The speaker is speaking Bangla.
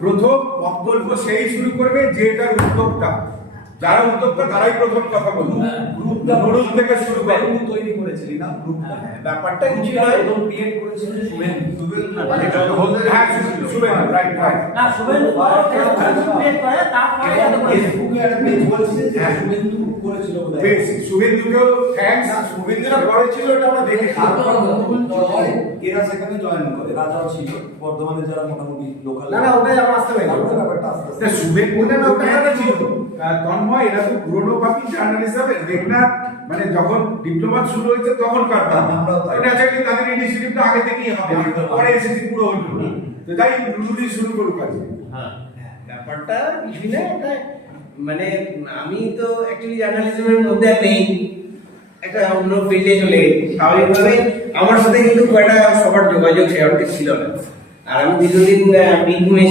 প্রথম বক্তব্য সেই শুরু করবে যে এটার উদ্যোক্তা, যারা উদ্যোক্তা তারাই প্রথম কথা বলবে। গ্রুপ থেকে শুরু করে তৈরি করেছিলি না গ্রুপটা? ব্যাপারটা কিছু নয়, একদম ক্রিয়েট করেছিল শুভেন্দু। মানে এটা তো হ্যাঁ শুভেন্দু, রাইট রাইট। না শুভেন্দু ক্রিয়েট করে তারপরে ফেসবুকে একটা পেজ বলছিল যে শুভেন্দু করেছিল বোধহয়। বেশ, শুভেন্দুকেও থ্যাঙ্কস। শুভেন্দুরা করেছিল এটা আমরা দেখেছি। এরা সেখানে জয়েন করে, রাজাও ছিল বর্ধমানে যারা মোটামুটি লোকাল। না না ওটাই আমার আসতে পারি তারপরে ব্যাপারটা আস্তে আস্তে শুভেন্দু ছিল তন্ময়, এরা তো পুরোনো পাপি জার্নালিস্ট দেখনাথ, মানে যখন ডিপ্লোমা শুরু হয়েছে তখন কাটতাম আমরাও তাই। ন্যাচারালি তাদের ইনিশিয়েটিভটা আগে থেকেই হবে, আমি তো পরে এসেছি পুরো হলো। তো তাই রুলি শুরু করুক আছে। হ্যাঁ, ব্যাপারটা কিছুই না, এটা মানে আমি তো অ্যাকচুয়ালি জার্নালিজমের মধ্যে আর নেই, একটা অন্য ফিল্ডে চলে স্বাভাবিকভাবে আমার সাথে কিন্তু কয়টা সবার যোগাযোগ সেরকম ছিল না। আর আমি দীর্ঘদিন বীরভূমে